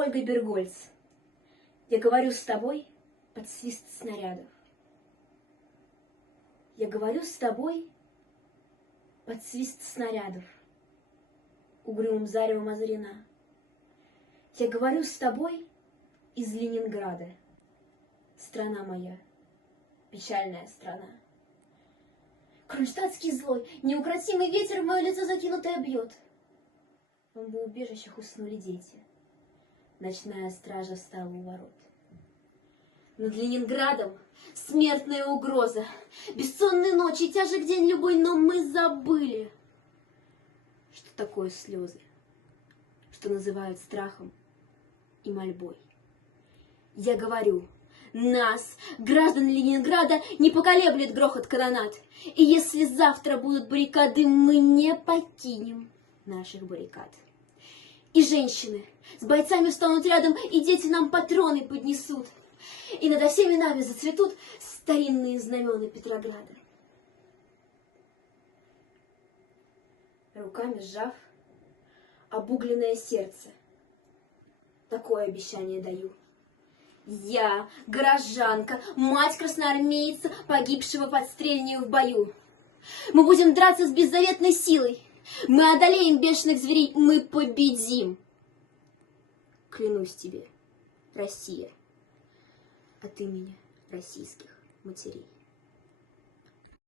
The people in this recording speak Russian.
Ольга Бергольц. Я говорю с тобой под свист снарядов. Я говорю с тобой под свист снарядов, угрюмым заревом озарена. Я говорю с тобой из Ленинграда. Страна моя, печальная страна. Кронштадтский злой, неукротимый ветер в мое лицо закинутое бьет. В бомбоубежищах уснули дети. Ночная стража встала у ворот. Над Ленинградом смертная угроза. Бессонные ночи, тяжек день любой, но мы забыли, что такое слезы, что называют страхом и мольбой. Я говорю, нас, граждан Ленинграда, не поколеблет грохот канонад. И если завтра будут баррикады, мы не покинем наших баррикад. И женщины с бойцами встанут рядом, и дети нам патроны поднесут. И над всеми нами зацветут старинные знамена Петрограда. Руками сжав обугленное сердце, такое обещание даю. Я, горожанка, мать красноармейца, погибшего под стрельнею в бою. Мы будем драться с беззаветной силой. Мы одолеем бешеных зверей, мы победим. Клянусь тебе, Россия, от имени российских матерей.